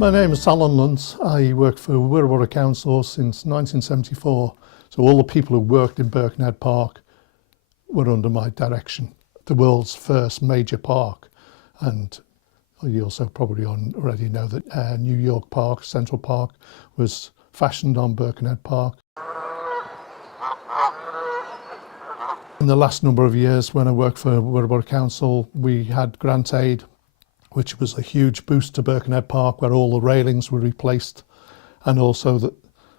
My name is Alan Lunt. I work for Wirral Council since 1974. So all the people who worked in Birkenhead Park were under my direction. The world's first major park. And you also probably already know that New York Park, Central Park, was fashioned on Birkenhead Park. In the last number of years when I worked for Wirral Council, we had grant aid, which was a huge boost to Birkenhead Park, where all the railings were replaced, and also that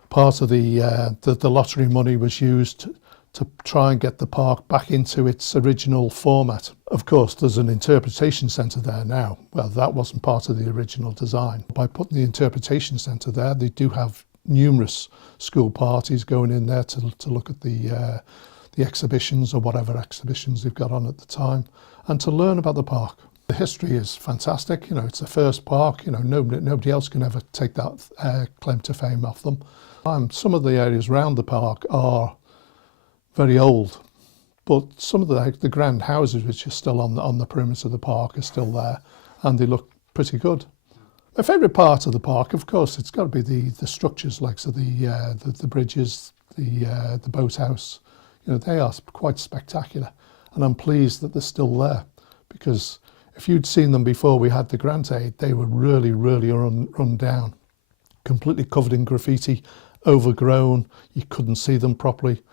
part of the lottery money was used to try and get the park back into its original format. Of course, there's an interpretation centre there now. Well, that wasn't part of the original design. By putting the interpretation centre there, they do have numerous school parties going in there to look at the exhibitions or whatever exhibitions they've got on at the time, and to learn about the park. The history is fantastic. You know, it's the first park. You know, nobody else can ever take that claim to fame off them. Some of the areas around the park are very old, but some of the grand houses which are still on the perimeter of the park are still there, and they look pretty good. My favourite part of the park, of course, it's got to be the structures, like so the bridges, the boathouse. You know, they are quite spectacular, and I'm pleased that they're still there, because if you'd seen them before we had the grant aid, they were really run down, completely covered in graffiti, overgrown. You couldn't see them properly.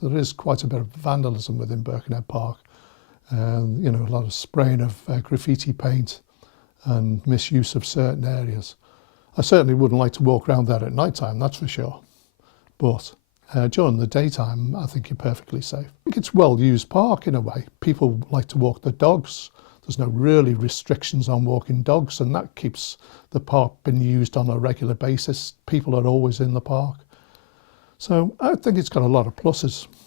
There is quite a bit of vandalism within Birkenhead Park. You know, a lot of spraying of graffiti paint and misuse of certain areas. I certainly wouldn't like to walk around there at night time, that's for sure. But during the daytime, I think you're perfectly safe. I think it's a well-used park in a way. People like to walk their dogs. There's no really restrictions on walking dogs, and that keeps the park being used on a regular basis. People are always in the park. So I think it's got a lot of pluses.